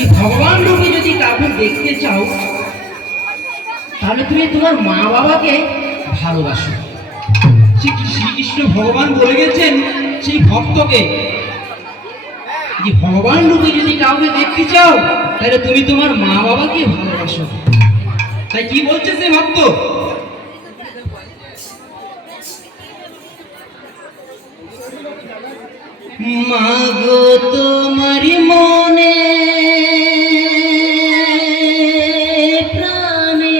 যে ভগবান রূপে যদি কাউকে দেখতে চাও তাহলে তুমি তোমার মা বাবাকে ভালোবাসো। শ্রীকৃষ্ণ ভগবান বলে গেছেন সেই ভক্তকে যে ভগবান রূপে যদি কাউকে দেখতে চাও তাহলে তুমি তোমার মা বাবাকে ভালোবাসো। তাই কি বলছে সে ভক্ত? মাগো তোমার মনে প্রাণে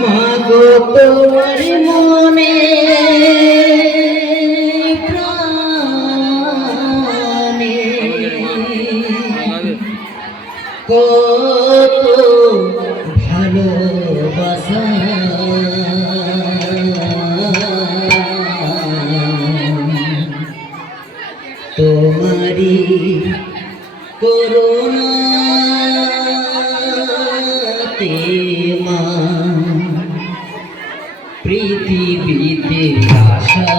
মাগো তোমার মনে প্রাণে কত ভালোবাসা তোমারি করুণাতে মা পৃথিবীতে আশা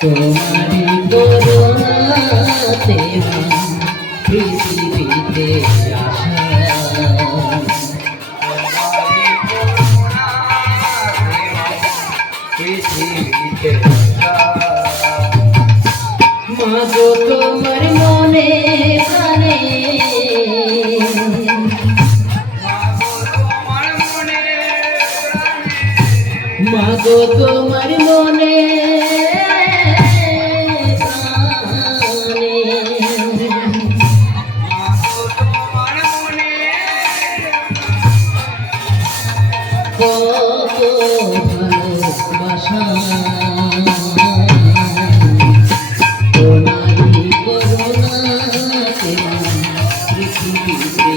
তোমারি করুণাতে মা পৃথিবীতে আশা মাগো তোমার মনে প্রাণে মাগো তোমার মনে কত ভালোবাসা তোমারি করুণাতে পৃথিবীতে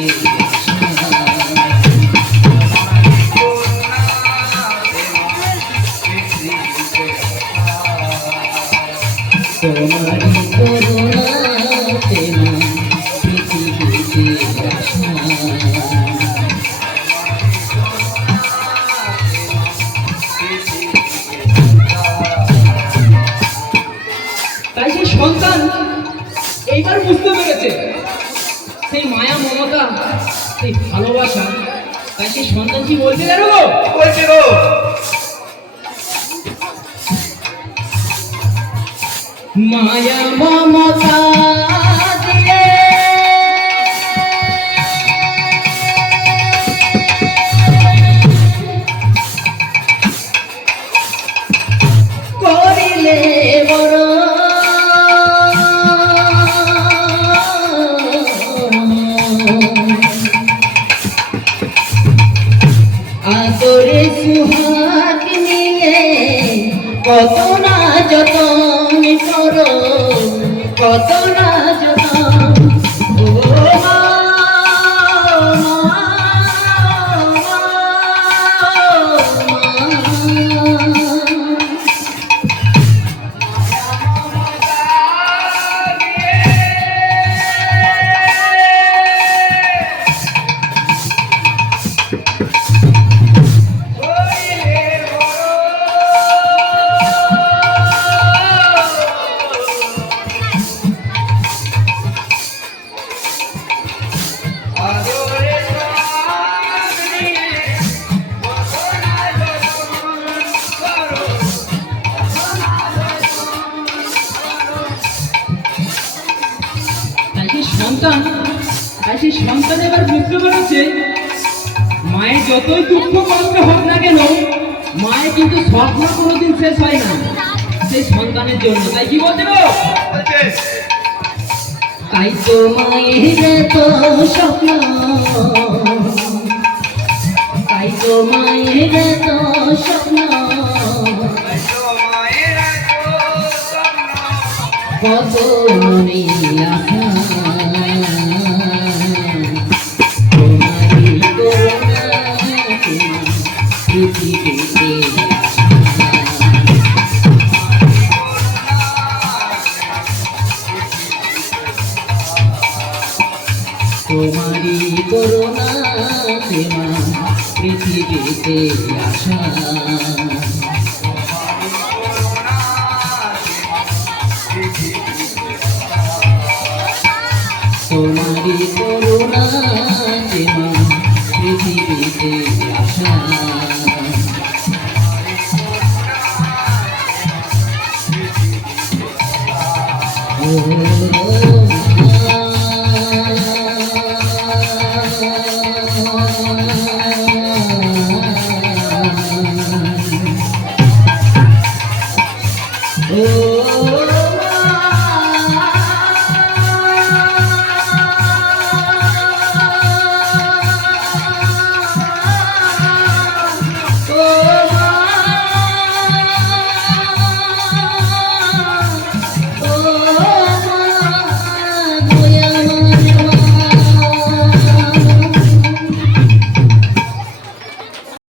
তোমারি করুণাতে পৃথিবীতে তাই সেই সন্তান এইবার বুঝতে পেরেছে সেই মায়া মমতা সেই ভালোবাসা। তাই সেই সন্তান কি বলতে জানো বলছে গো মায়া মমতা দিয়ে করিলে বড় আদরে সুহাগ নিয়ে কত না যতন করো কত না যতন ও মা সন্তান এবার বুঝতে পেরেছে মায়ের যতই দুঃখ কষ্ট হোক না কেন মায়ের কিন্তু স্বপ্ন কোনোদিন শেষ হয় না সেই সন্তানের জন্য। তাই কি বলতে গো তাই তো মায়ের তো স্বপ্ন তাই তো মায়ের তো স্বপ্ন কত মনে আশা তোমারই করুণাতে মা পৃথিবীতে আসা, তোমারই করুণাতে মা পৃথিবীতে আসা। Oh